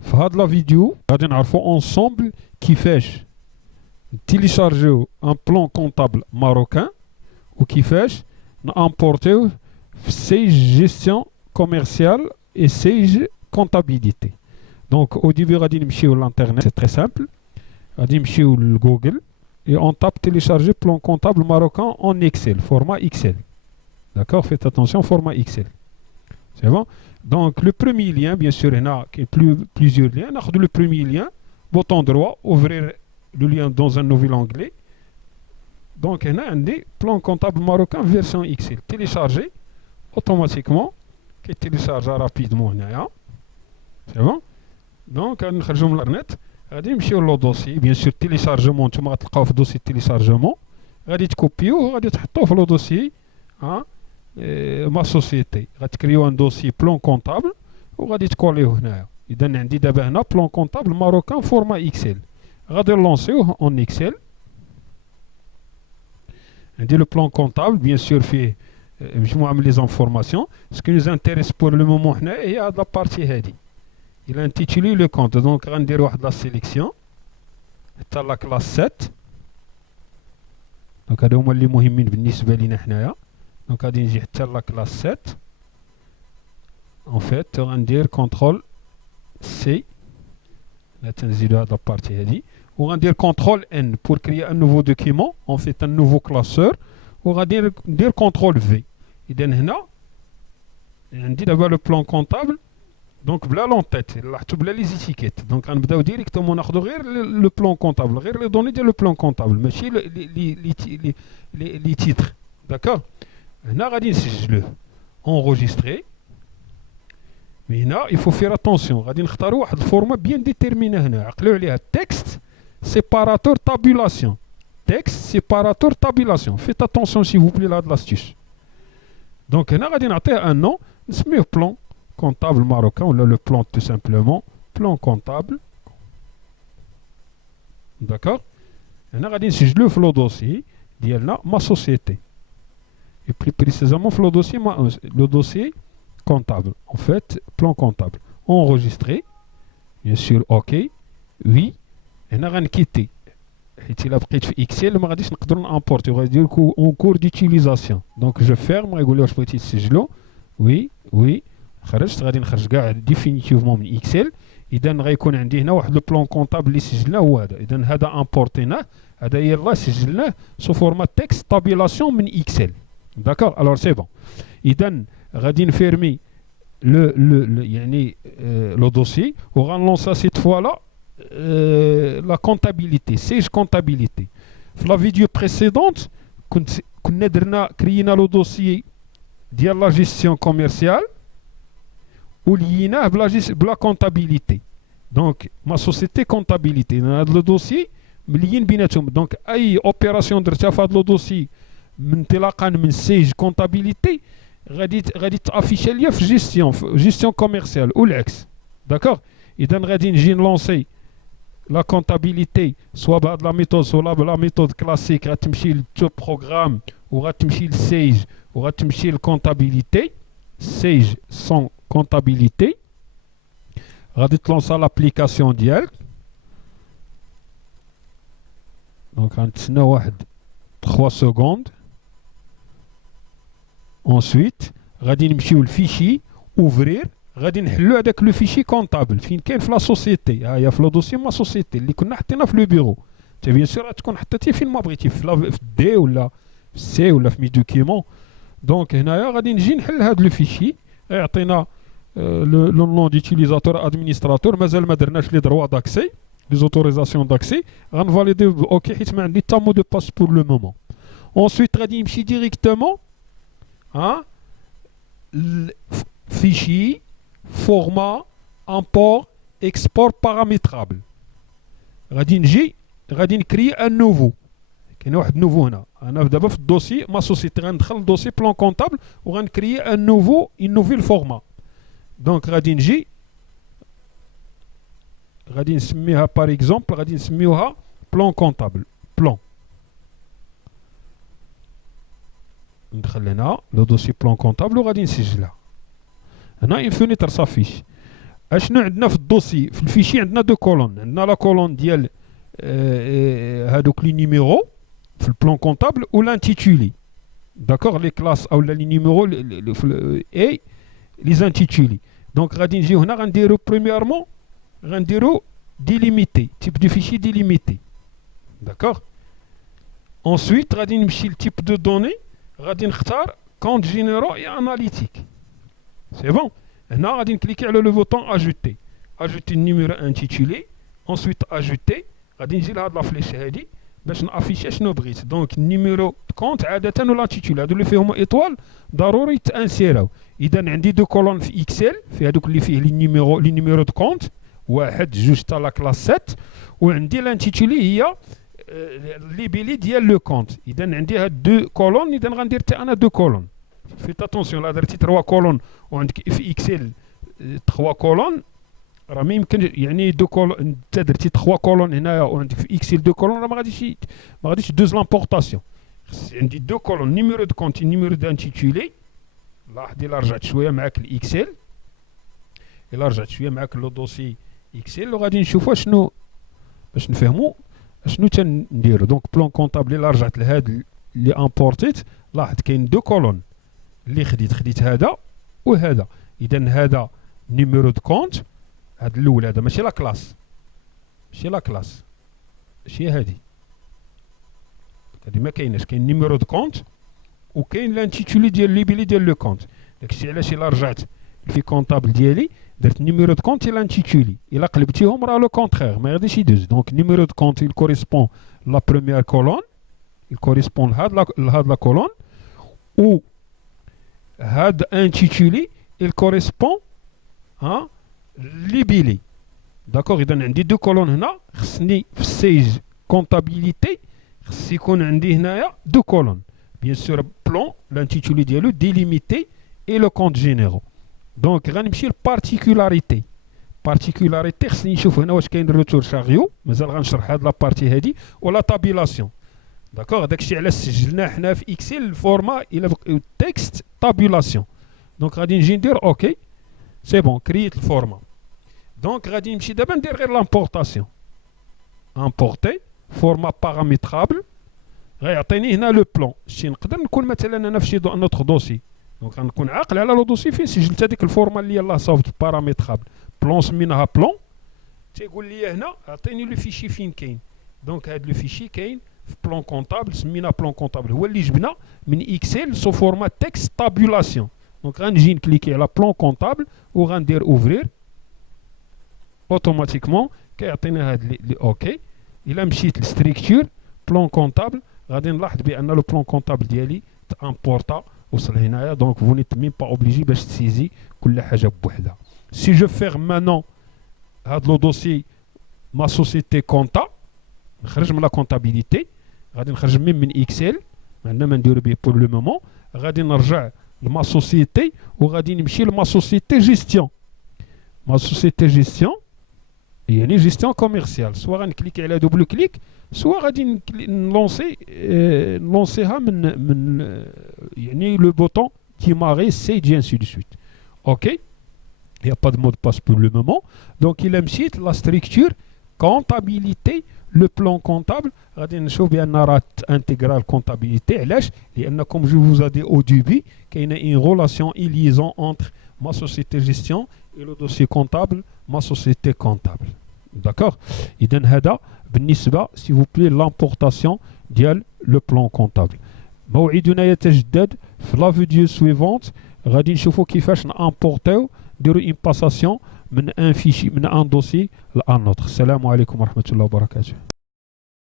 في هاد لا فيديو غادي نعرفوا انصومبل كيفاش تيليشارجيو ان بلان كونطابل ماروكان وكيفاش نامبورتيوه في سيج جيستيون كوميرسيال اي سيج كونتابيليتي. دونك او ديبي غادي نمشيو للانترنت، سي تري سامبل، غادي نمشيو لجوجل et on tape télécharger plan comptable marocain en Excel, format Excel. D'accord, faites attention, format Excel. C'est bon? Donc le premier lien, bien sûr, il y en a plusieurs liens. On a le premier lien, bouton droit, ouvrir le lien dans un nouvel onglet. Donc il y a un plan comptable marocain version Excel. Télécharger automatiquement, qui télécharge rapidement. C'est bon? Donc on a l'internet. غادي نمشيو لو دوسي بيان سور تيليشارجمون، نتوما غتلقاو في دوسي تيليشارجمون، غادي تكوبيوه غادي تحطوه في لو دوسي ما سوسيتي، غتكريو ان دوسي بلون كونطابل وغادي تكوليوه هنايا. اذا عندي دابا هنا بلون كونطابل ماروكان فورما اكسل، غادي نلونسيوه اون اكسل. عندي لو بلون كونطابل بيان سور فيه مجموعه من لي زانفورماسيون. سكو نوز انتريس بور لو مومون هنايا هي هاد لابارتي هادي. Il a intitulé le compte. Donc, on va dire la sélection. C'est la classe 7. Donc, هذا هما اللي مهمين بالنسبة لنا حنايا. Donc, غادي نجي حتى la classe 7. En fait, on va dire contrôle C. Là, تنزيدو هاد لابارتي هادي. On va dire contrôle N pour créer un nouveau document. On fait un nouveau classeur. On va dire contrôle V. إذا هنا عندي دابا le plan comptable. دونك بلا لون تيت لاحظتوا بلا لي زيتيكيت. دونك غنبداو ديريكتومون ناخذوا غير لو بلان كونطابل، غير لي دوني ديال لو بلان كونطابل، ماشي لي تيتر. داكور. هنا غادي نسجلوه اونغوجيستري. مي هنا يفو فير اتونسيون، غادي نختاروا واحد الفورما بيان ديتيرمينا. هنا عقلوا عليها تكست سيباراتور تابولاسيون، تكست سيباراتور تابولاسيون. فيت اتونسيون سي فو بلي لهاد لاستيوس. دونك هنا غادي نعطيه ان نون نسميه بلان comptable marocain, ou là le plan tout simplement, plan comptable. D'accord? On a dit si je le fais le dossier, ديالنا ma société. Et plus précisément le dossier comptable. En fait, plan comptable. Enregistré. Bien sûr, OK. Oui. On a quitté. حيت الا بقيت في اكسل ما غاديش نقدروا نامبورتي، غادي يقول اون كور ديتيليزاسيون. دونك جو فيرم، غيقول لي واش بغيتي تسجلو. وي وي خرجت، غادي نخرج كاع ديفينيتيفمون من اكسل. اذا غيكون عندي هنا واحد لو بلون كونطابل اللي سجلناه هو هذا. اذا هذا امبورتيناه، هذا يلاه سجلناه سو فورما تكست تابيلاسيون من اكسل. داكور، الوغ سي بون. اذا غادي نفيرمي يعني لو دوسي وغنلونسا سيت فوا لا لا كونتابيليتي، سيج كونتابيليتي. في لا فيديو بريسيدونت كنا درنا كرينا لو دوسي ديال لا جيستيون كوميرسيال وليناه بلا كونتابيليتي. دونك ما سوسيتي كونتابيليتي. هذا لو دوسي مليين بيناتهم. دونك اي اوبيراسيون درتها في هذا لو دوسي من انطلاقا من سيج كونتابيليتي غادي تافيشي ليا في جيستيون كوميرسيال والعكس. داكوغ. اذا غادي نجي نلونسي لا كونتابيليتي سوا بهاد لا ميثود سوا بلا ميثود كلاسيك، غتمشي للتو بروغرام وغتمشي للسيج وغتمشي للكونتابيليتي. سيج سون comptabilité. غادي تلونسا لابليكاسيون ديالك. دونك غنتسناو واحد 3 سكوند. انسويت غادي نمشيو للفيشي اوفرير، غادي نحلو هذاك لو فيشي كونطابل فين كاين في لا سوسيتي. ها هي في لو دوسي ما سوسيتي اللي كنا حطينا في لو بيرو. انت بيان سور غتكون حطيتيه فين ما بغيتي، في دي ولا في سي ولا في مي دوكيمون. دونك هنايا غادي نجي نحل هذا لو فيشي، يعطينا le nom d'utilisateur administrateur. مازال ما درناش لي دروا داكسي، لي زوتوريزاسيون داكسي. غنفاليدي اوكي حيت ما عندي تا مو دو باس بور لو مومون. انسويت غادي نمشي ديريكتومون fichier, format, import, export paramétrable. غادي نكري ان نوفو. كاين واحد نوفو هنا. انا دابا في الدوسي ما سوسيتي غندخل الدوسي بلان كونطابل وغنكري ان نوفو اون نوفيل فورما. دونك غادي نجي غادي نسميها بار اكزومبل، غادي نسميوها بلان كونطابل. بلان ندخل هنا لو دوسي بلان كونطابل وغادي نسجلها. هنا اون فونيتر صافيش. اشنو عندنا في الدوسي في الفيشي عندنا دو كولون عندنا لا كولون ديال هادوك لي نيميرو في البلان كونطابل و لانتيتولي داكوغ لي كلاس او لي نيميرو اي لي زانتيتولي دونك غادي نجيو هنا غنديرو بريميرمون غنديرو ديليميتي تيب دو فيشي ديليميتي داكوغ ensuite غادي نمشي لتيب دو دوني غادي نختار كونت جينيرو اي اناليتيك سي بون هنا غادي نكليكي على لو بوطون اجوتي اجوتي النيميرو انتيتولي ensuite اجوتي غادي نجي لهاد لا فليش هادي باش نافيشي شنو بغيت دونك النيميرو كونت عاده والانتيتولي هادو اللي فيهم ايطوال ضروري يتانسيراو اذا عندي دو كولون في اكسل في هادوك اللي فيه لي نيميرو دو كونت واحد جوج تا لا كلاس 7 وعندي لانتيتولي هي ليبيلي ديال لو كونت اذا عندي هاد دو كولون اذا غندير حتى انا دو كولون فيت اتونسيون لا درتي 3 كولون وعندك في اكسل 3 كولون راه ما يمكن يعني دو كولون انت درتي 3 كولون هنايا وعندك في اكسل دو كولون راه ما غاديش دوز لامبورطاسيون عندي دو كولون نيميرو دو كونت نيميرو دانتيتولي لاحظي الا رجعت شويه معاك الاكسل الا رجعت شويه معاك لو دوسي اكسل وغادي نشوفوا شنو باش نفهموا شنو تنديرو دونك بلون كونطابل الا رجعت لهاد اللي امبورتيت لاحظ كاين دو كولون اللي خديت هذا وهذا اذا هذا نيميرو دو كونت هاد الاول هذا ماشي لا كلاس ماشي هادي ما كايناش كاين نيميرو دو كونت وكاين لانتيتولي ديال ليبيلي ديال لو كونت داكشي علاش الا رجعت في كونطابل ديالي درت نيميرو دو كونت لانتيتولي الا قلبتيهم راه لو كونترير ما غاديش يدوز دونك نيميرو دو كونت il correspond لا بروميير كولون il correspond لهاد لا كولون و هاد انتيتولي il correspond ها ليبيلي داكوغ اذا عندي دو كولون هنا خصني في السيج كونطابيليتي خص يكون عندي هنايا دو كولون بيان سور بلون لانتيتولي ديالو ديليميتي اي لو كونت جينيرو دونك غنمشي لبارتيكولاريتي خصني نشوف هنا واش كاين روتور شاريو مازال غنشرح هاد لابارتي هادي ولا تابيلاسيون داكوغ داكشي علاش سجلناه حنا في اكسل الفورما الى تكست تابيلاسيون دونك غادي نجي ندير اوكي سي بون كرييت الفورما دونك غادي نمشي دابا ندير غير لامبورطاسيون امبورتي فورما باراميترابل غيعطيني هنا لو بلون شي نقدر نكون مثلا انا في شي نوتخ دوسي دونك غنكون عاقل على لو دوسي فين سجلت هذيك الفورما اللي يلاه صافت باراميترابل بلون سميناها بلون تيقول لي هنا عطيني لو فيشي فين كاين دونك هذا لو فيشي كاين في بلون كونطابل سمينا بلون كونطابل هو اللي جبنا من اكسل سو فورما تكست تابولاسيون دونك غنجي نكليكي على بلون كونطابل وغندير اوفرير اوتوماتيكمون كيعطينا هاد لي اوكي الا مشيت لستركتور بلون كونطابل غادي نلاحظ بان لو بلون كونطابل ديالي تامبورطا وصل هنايا دونك فو نيت ميم با اوبليجي باش تسيزي كل حاجه بوحدها سي جو فيغ مانون هاد لو دوسي ما سوسيتي كونتا نخرج من لا كونتابيليتي غادي نخرج من اكسل عندنا ما نديرو به بور لو مومون غادي نرجع لما سوسيتي وغادي نمشي لما سوسيتي جيستيون ما سوسيتي جيستيون يعني جيستيون كوميرسيال سوا غنكليكي على دوبل كليك سوا غادي نلونسيها من يعني لو بوطون démarrer c'est ainsi de suite ok il n'y a pas de mot de passe pour le moment donc il a مشيت la structure comptabilité le plan comptable غادي نشوف بان راه intégral comptabilité علاش لان comme je vous ai dit au début كاينه une relation une liaison entre ma société gestion et le dossier comptable ma société comptable d'accord اذا هذا بالنسبه s'il vous plaît l'importation ديال le plan comptable موعدنا يتجدد في لا فيديو سويفونت غادي نشوفوا كيفاش نامبورتيو نديروا ان باساسيون من ان فيشي من ان دوسي لان اوتر السلام عليكم ورحمه الله وبركاته